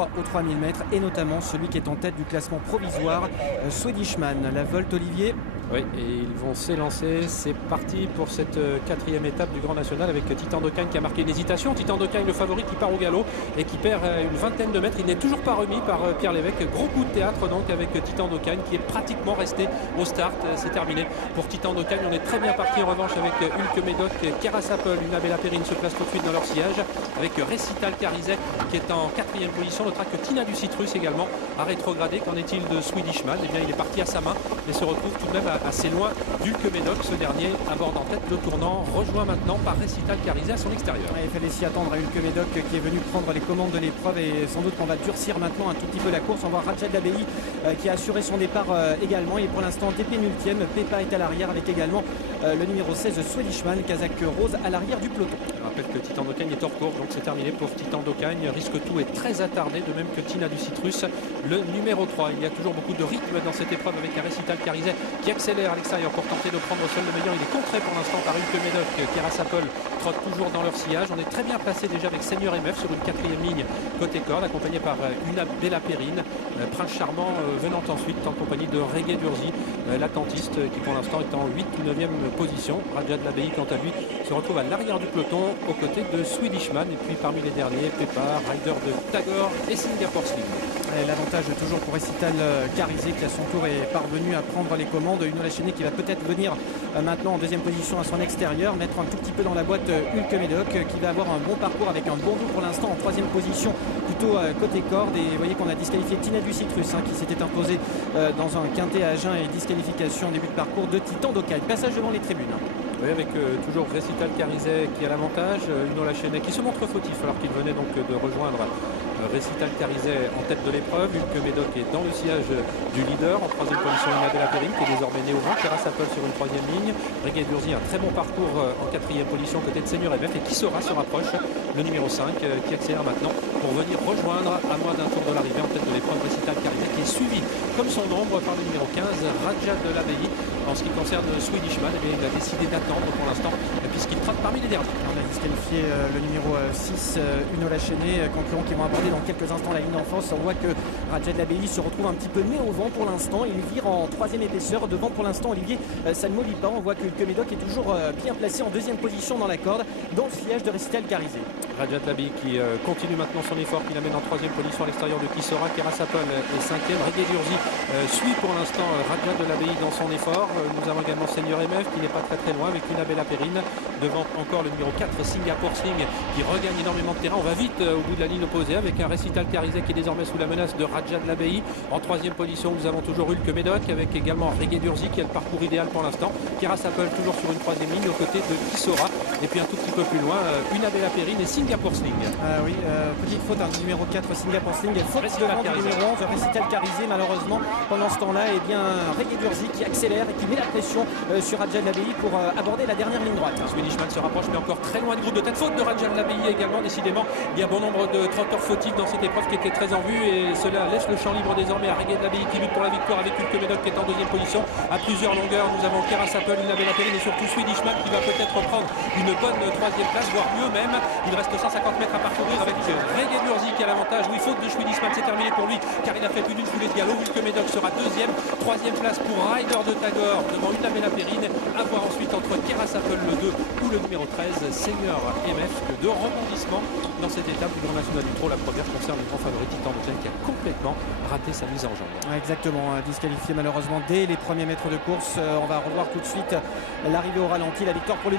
3 aux 3000 mètres et notamment celui qui est en tête du classement provisoire, Swedishman. La Volt, Olivier. Oui, et ils vont s'élancer. C'est parti pour cette quatrième étape du Grand National avec Titan d'Ocagne qui a marqué une hésitation. Titan d'Ocagne, le favori, qui part au galop et qui perd une vingtaine de mètres. Il n'est toujours pas remis par Pierre Lévesque. Gros coup de théâtre donc avec Titan d'Ocagne qui est pratiquement resté au start. C'est terminé pour Titan d'Ocagne. On est très bien parti en revanche avec Hulk Médoc, Keras-Apple, Una Bella Perrine se place tout de suite dans leur sillage avec Récital Carizet qui est en quatrième position. Notera que Tina du Citrus également a rétrogradé. Qu'en est-il de Swedishman? Eh bien, il est parti à sa main mais se retrouve tout de même assez loin d'Hulk Médoc. Ce dernier aborde en tête le tournant, rejoint maintenant par Récital Carizet à son extérieur. Il fallait s'y attendre à Hulk Médoc qui est venu prendre les commandes de l'épreuve et sans doute qu'on va durcir maintenant un tout petit peu la course. On voit Rajad Labey qui a assuré son départ également. Il est pour l'instant dépénultième. Pepa est à l'arrière avec également le numéro 16 Swedishman, Kazakh Rose à l'arrière du peloton. Je rappelle que Titan d'Ocagne est hors course, donc c'est terminé pour Titan d'Ocagne. Risque tout est très attardé, de même que Tina du Citrus, le numéro 3. Il y a toujours beaucoup de rythme dans cette épreuve avec un Récital Carizet qui accélère à l'extérieur pour tenter de prendre seul le meilleur. Il est contré pour l'instant par Hulk Médoc. Keras-Apple trotte toujours dans leur sillage. On est très bien placé déjà avec Seigneur MF sur une quatrième ligne côté corde, accompagné par Una Bella Perrine. Prince Charmant venant ensuite en compagnie de Reggae Durzi, l'attentiste qui pour l'instant est en 8 ou 9e position. Rajad Labey quant à lui se retrouve à l'arrière du peloton aux côtés de Swedishman. Et puis parmi les derniers, Pepa, Rider de Tagore et Singapore Slim. L'avantage toujours pour Récital Carizet qui à son tour est parvenu à prendre les commandes. Une Lachenay qui va peut-être venir maintenant en deuxième position à son extérieur, mettre un tout petit peu dans la boîte Hulk Médoc qui va avoir un bon parcours avec un bon dos pour l'instant en troisième position plutôt côté corde. Et vous voyez qu'on a disqualifié Tina du Citrus qui s'était imposée dans un quintet à jeun et disqualification en début de parcours de Titan d'Ocagne. Passage devant les tribunes. Oui, avec toujours Récital Carizet qui a l'avantage, Une Lachenay qui se montre fautif alors qu'il venait donc de rejoindre Récital Carizet en tête de l'épreuve. Hulk Médoc est dans le sillage du leader. En troisième position, Una Bella Perrine qui est désormais néo-vent. Keras-Apple sur une troisième ligne. Reggae Durzi, un très bon parcours en quatrième position côté de Seigneur MF. Et qui se rapproche, le numéro 5 qui accélère maintenant pour venir rejoindre à moins d'un tour de l'arrivée en tête de l'épreuve Récital Carizet qui est suivi comme son ombre par le numéro 15 Rajad Labey. En ce qui concerne Swedishman, eh bien, il a décidé d'attendre pour l'instant puisqu'il trotte parmi les derniers. On a disqualifié le numéro 6 Une Lachenay, concurrents qui vont aborder dans quelques instants la ligne en face. On voit que Rajad Labey se retrouve un petit peu nez au vent pour l'instant. Il vire en troisième épaisseur. Devant pour l'instant Olivier, ça ne mollit pas. On voit que Hulk Médoc est toujours bien placé en deuxième position dans la corde, dans le sillage de Récital Carizet. Rajad Labey qui continue maintenant son effort, qui l'amène en troisième position à l'extérieur de Kisora. Keras-Apple est cinquième. Reggae Durzi suit pour l'instant Rajad Labey dans son effort. Nous avons également Seigneur MF qui n'est pas très loin avec Una Bella Perrine. Devant encore le numéro 4 Singapore Sling qui regagne énormément de terrain. On va vite au bout de la ligne opposée avec un Récital Carizet qui est désormais sous la menace de Rajad Labey. En troisième position, nous avons toujours Hulk Médoc avec également Reggae Durzi qui a le parcours idéal pour l'instant. Keras-Apple toujours sur une troisième ligne aux côtés de Kisora. Et puis un tout petit peu plus loin, Una Bella Perrine et Singapore Sling. Oui, petite faute, numéro 4 Singapore Sling. Faute devant du numéro 11 Récital Carizet malheureusement. Pendant ce temps-là, eh bien Reggae Durzi qui accélère et qui met la pression sur Rajad Labey pour aborder la dernière ligne droite. Swedishman se rapproche mais encore très loin du groupe de tête. Faute de Rajad Labey également, décidément. Il y a bon nombre de trotteurs fautifs dans cette épreuve qui était très en vue et cela laisse le champ libre désormais à Rajad Labey qui lutte pour la victoire avec Hulk Médoc qui est en deuxième position à plusieurs longueurs. Nous avons Keras-Apple, Una Bella Perrine et surtout Swedishman qui va peut-être prendre une bonne troisième place, voire mieux même. Il reste 150 mètres à parcourir avec Reggae Durzi qui a l'avantage. Oui, faute de Swedishman, c'est terminé pour lui car il a fait plus d'une foulée de galop. Hulk Médoc sera deuxième. Troisième place pour Rider de Tagore devant Una Bella Perrine. À voir ensuite entre Keras-Apple le 2 ou le numéro 13 Seigneur MF. De rebondissement dans cette étape du Grand National du Trot. La première concerne le grand favori Titan d'Ocagne qui a complètement raté sa mise en jambe. Exactement, disqualifié malheureusement dès les premiers mètres de course. On va revoir tout de suite l'arrivée au ralenti, la victoire pour le